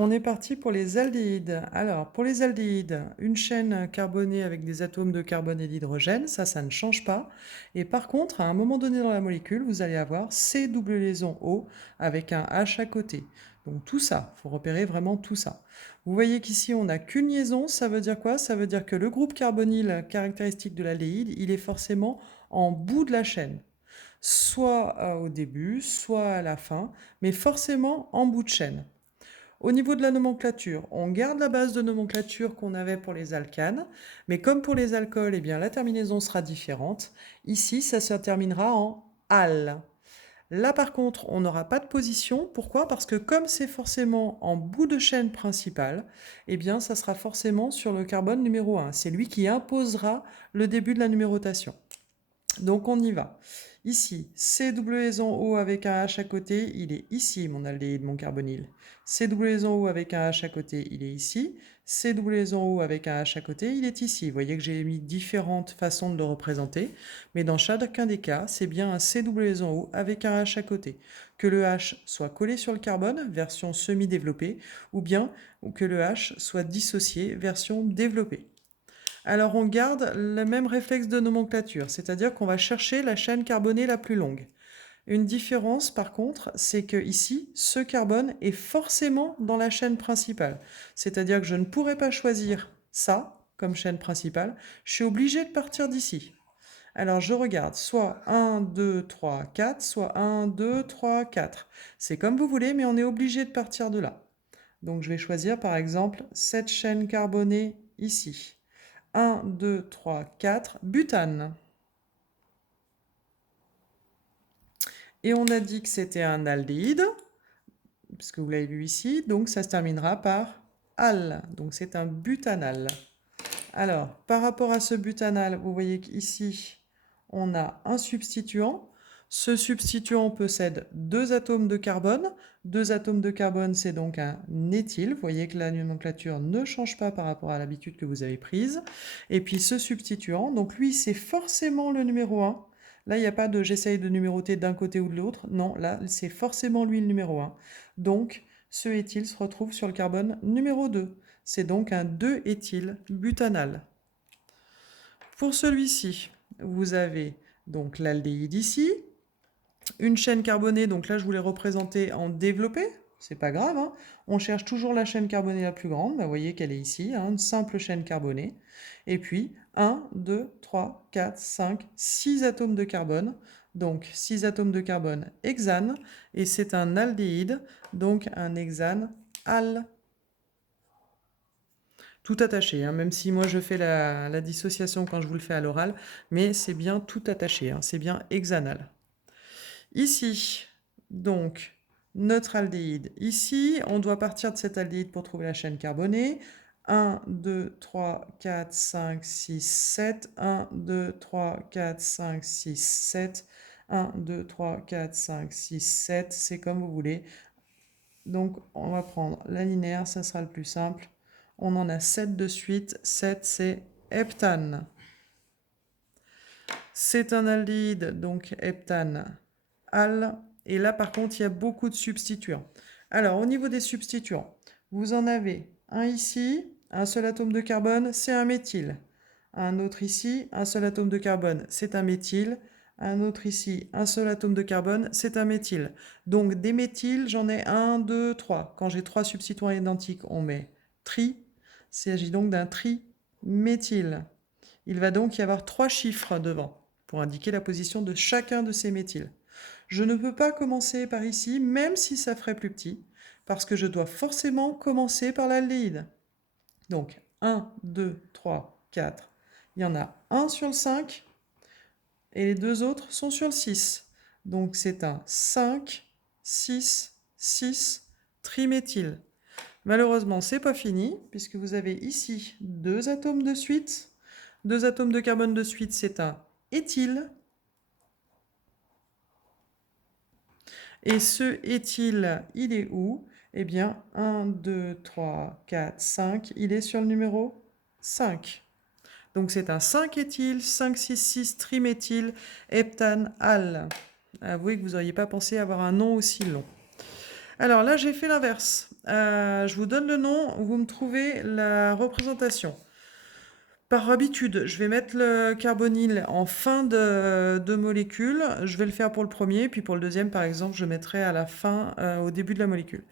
On est parti pour les aldéhydes. Alors, pour les aldéhydes, une chaîne carbonée avec des atomes de carbone et d'hydrogène, ça ne change pas. Et par contre, à un moment donné dans la molécule, vous allez avoir C double liaison O avec un H à côté. Donc tout ça, il faut repérer vraiment tout ça. Vous voyez qu'ici, on n'a qu'une liaison, ça veut dire quoi? Ça veut dire que le groupe carbonyle caractéristique de l'aldéhyde, il est forcément en bout de la chaîne. Soit au début, soit à la fin, mais forcément en bout de chaîne. Au niveau de la nomenclature, on garde la base de nomenclature qu'on avait pour les alcanes, mais comme pour les alcools, eh bien, la terminaison sera différente. Ici, ça se terminera en al. Là, par contre, on n'aura pas de position. Pourquoi? Parce que comme c'est forcément en bout de chaîne principale, eh bien, ça sera forcément sur le carbone numéro 1. C'est lui qui imposera le début de la numérotation. Donc on y va. Ici, CWO avec un H à côté, il est ici, mon aldéhyde, mon carbonyle. CWO avec un H à côté, il est ici. CWO avec un H à côté, il est ici. Vous voyez que j'ai mis différentes façons de le représenter, mais dans chacun des cas, c'est bien un CWO avec un H à côté. Que le H soit collé sur le carbone, version semi-développée, ou bien que le H soit dissocié, version développée. Alors on garde le même réflexe de nomenclature, c'est-à-dire qu'on va chercher la chaîne carbonée la plus longue. Une différence par contre, c'est que ici, ce carbone est forcément dans la chaîne principale. C'est-à-dire que je ne pourrais pas choisir ça comme chaîne principale, je suis obligé de partir d'ici. Alors je regarde soit 1, 2, 3, 4, soit 1, 2, 3, 4. C'est comme vous voulez, mais on est obligé de partir de là. Donc je vais choisir par exemple cette chaîne carbonée ici. 1, 2, 3, 4, butane. Et on a dit que c'était un aldéhyde, puisque vous l'avez vu ici, donc ça se terminera par al, donc c'est un butanal. Alors, par rapport à ce butanal, vous voyez qu'ici, on a un substituant. Ce substituant possède deux atomes de carbone. Deux atomes de carbone, c'est donc un éthyle. Vous voyez que la nomenclature ne change pas par rapport à l'habitude que vous avez prise. Et puis ce substituant, donc lui, c'est forcément le numéro 1. Là, il n'y a pas de j'essaye de numéroter d'un côté ou de l'autre. Non, là, c'est forcément lui le numéro 1. Donc, ce éthyle se retrouve sur le carbone numéro 2. C'est donc un 2-éthylbutanal. Pour celui-ci, vous avez donc l'aldéhyde ici, une chaîne carbonée, donc là je vous l'ai représentée en développé, c'est pas grave, hein. On cherche toujours la chaîne carbonée la plus grande, vous voyez qu'elle est ici, hein, une simple chaîne carbonée. Et puis 1, 2, 3, 4, 5, 6 atomes de carbone, donc 6 atomes de carbone hexane, et c'est un aldéhyde, donc un hexane al. Tout attaché, hein, même si moi je fais la dissociation quand je vous le fais à l'oral, mais c'est bien tout attaché, hein, c'est bien hexanal. Ici, donc, notre aldéhyde. Ici, on doit partir de cet aldéhyde pour trouver la chaîne carbonée. 1, 2, 3, 4, 5, 6, 7. 1, 2, 3, 4, 5, 6, 7. 1, 2, 3, 4, 5, 6, 7. C'est comme vous voulez. Donc, on va prendre la linéaire, ça sera le plus simple. On en a 7 de suite. 7, c'est heptane. C'est un aldéhyde, donc heptane al. Et là, par contre, il y a beaucoup de substituants. Alors, au niveau des substituants, vous en avez un ici, un seul atome de carbone, c'est un méthyle. Un autre ici, un seul atome de carbone, c'est un méthyle. Un autre ici, un seul atome de carbone, c'est un méthyle. Donc des méthyles, j'en ai 1, 2, 3. Quand j'ai 3 substituants identiques, on met tri. Il s'agit donc d'un triméthyle. Il va donc y avoir 3 chiffres devant pour indiquer la position de chacun de ces méthyles. Je ne peux pas commencer par ici, même si ça ferait plus petit, parce que je dois forcément commencer par l'aldéhyde. Donc 1, 2, 3, 4. Il y en a un sur le 5 et les deux autres sont sur le 6. Donc c'est un 5, 6, 6 triméthyle. Malheureusement, c'est pas fini, puisque vous avez ici deux atomes de suite. Deux atomes de carbone de suite, c'est un éthyle. Et ce éthyle, il est où? Eh bien, 1, 2, 3, 4, 5. Il est sur le numéro 5. Donc c'est un 5-éthyl, 5,6,6 triméthyle, heptane al. Avouez que vous n'auriez pas pensé avoir un nom aussi long. Alors là, j'ai fait l'inverse. Je vous donne le nom, vous me trouvez la représentation. Par habitude, je vais mettre le carbonyle en fin de molécule. Je vais le faire pour le premier, puis pour le deuxième, par exemple, je mettrai à la fin, au début de la molécule.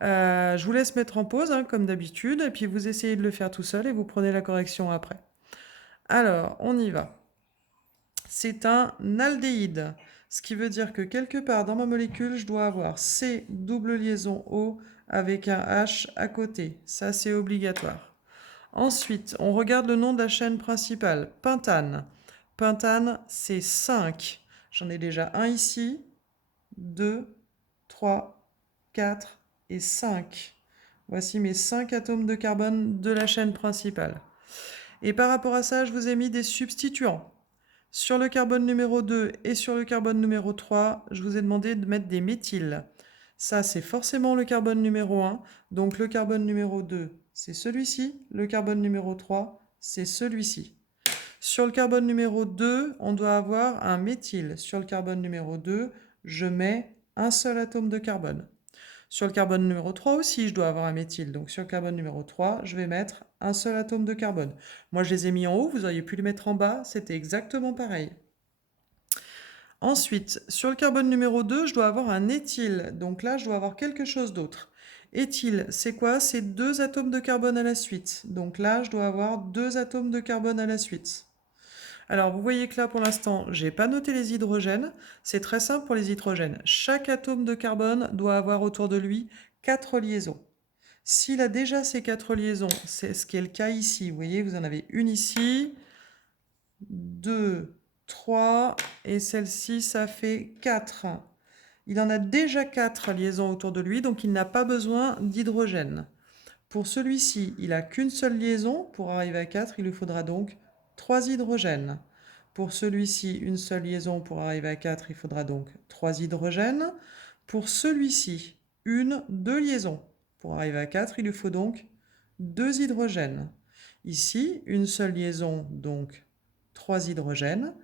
Je vous laisse mettre en pause, hein, comme d'habitude, et puis vous essayez de le faire tout seul et vous prenez la correction après. Alors, on y va. C'est un aldéhyde, ce qui veut dire que quelque part dans ma molécule, je dois avoir C double liaison O avec un H à côté. Ça, c'est obligatoire. Ensuite, on regarde le nom de la chaîne principale, pentane. Pentane, c'est 5. J'en ai déjà un ici, 2, 3, 4 et 5. Voici mes 5 atomes de carbone de la chaîne principale. Et par rapport à ça, je vous ai mis des substituants. Sur le carbone numéro 2 et sur le carbone numéro 3, je vous ai demandé de mettre des méthyles. Ça, c'est forcément le carbone numéro 1. Donc le carbone numéro 2, c'est celui-ci. Le carbone numéro 3, c'est celui-ci. Sur le carbone numéro 2, on doit avoir un méthyle. Sur le carbone numéro 2, je mets un seul atome de carbone. Sur le carbone numéro 3 aussi, je dois avoir un méthyle. Donc sur le carbone numéro 3, je vais mettre un seul atome de carbone. Moi, je les ai mis en haut, vous auriez pu les mettre en bas, c'était exactement pareil. Ensuite, sur le carbone numéro 2, je dois avoir un éthyle. Donc là, je dois avoir quelque chose d'autre. Éthyle, c'est quoi? C'est 2 atomes de carbone à la suite. Donc là, je dois avoir 2 atomes de carbone à la suite. Alors, vous voyez que là, pour l'instant, j'ai pas noté les hydrogènes. C'est très simple pour les hydrogènes. Chaque atome de carbone doit avoir autour de lui 4 liaisons. S'il a déjà ces 4 liaisons, c'est ce qui est le cas ici. Vous voyez, vous en avez une ici, 2, 3, et celle-ci, ça fait 4. Il en a déjà 4 liaisons autour de lui, donc il n'a pas besoin d'hydrogène. Pour celui-ci, il n'a qu'une seule liaison. Pour arriver à 4, il lui faudra donc 3 hydrogènes. Pour celui-ci, une seule liaison. Pour arriver à 4, il faudra donc 3 hydrogènes. Pour celui-ci, 2 liaisons. Pour arriver à 4, il lui faut donc 2 hydrogènes. Ici, une seule liaison, donc 3 hydrogènes.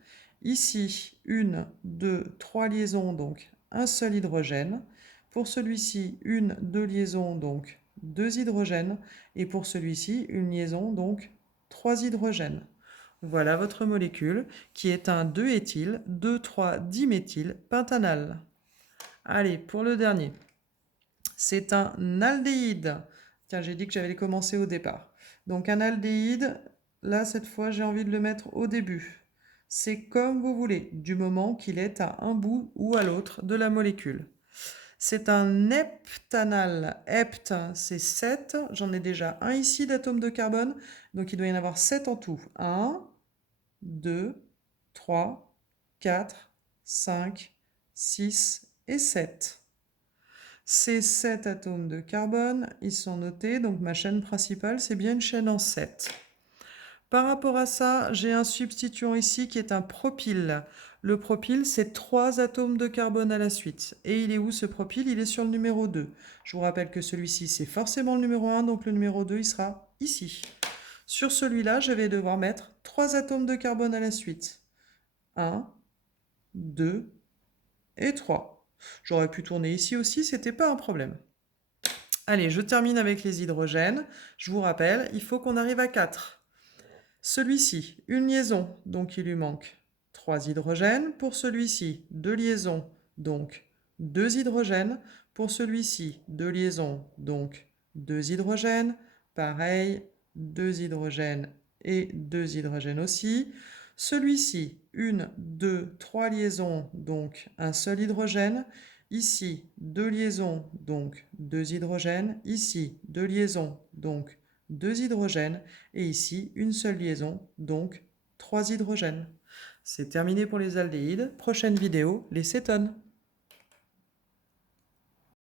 Ici, 2, 3 liaisons, donc un seul hydrogène. Pour celui-ci, 2 liaisons, donc 2 hydrogènes. Et pour celui-ci, une liaison, donc 3 hydrogènes. Voilà votre molécule qui est un 2-éthyl, 2,3-diméthyl pentanal. Allez, pour le dernier. C'est un aldéhyde. Tiens, j'ai dit que j'allais commencer au départ. Donc un aldéhyde, là, cette fois, j'ai envie de le mettre au début. C'est comme vous voulez, du moment qu'il est à un bout ou à l'autre de la molécule. C'est un heptanal. Hept, c'est 7. J'en ai déjà un ici d'atomes de carbone. Donc il doit y en avoir 7 en tout. 1, 2, 3, 4, 5, 6 et 7. Ces 7 atomes de carbone, ils sont notés. Donc ma chaîne principale, c'est bien une chaîne en 7. Par rapport à ça, j'ai un substituant ici qui est un propyle. Le propyle, c'est 3 atomes de carbone à la suite. Et il est où ce propyle? Il est sur le numéro 2. Je vous rappelle que celui-ci, c'est forcément le numéro 1, donc le numéro 2, il sera ici. Sur celui-là, je vais devoir mettre 3 atomes de carbone à la suite. 1, 2 et 3. J'aurais pu tourner ici aussi, c'était pas un problème. Allez, je termine avec les hydrogènes. Je vous rappelle, il faut qu'on arrive à 4. Celui-ci, une liaison, donc il lui manque 3 hydrogènes. Pour celui-ci, 2 liaisons, donc 2 hydrogènes. Pour celui-ci, 2 liaisons, donc 2 hydrogènes. Pareil, 2 hydrogènes et 2 hydrogènes aussi. Celui-ci, 2, 3 liaisons, donc un seul hydrogène. Ici, 2 liaisons, donc 2 hydrogènes. Ici, 2 liaisons, donc 2 hydrogènes. Et ici, une seule liaison, donc 3 hydrogènes. C'est terminé pour les aldéhydes. Prochaine vidéo, les cétones.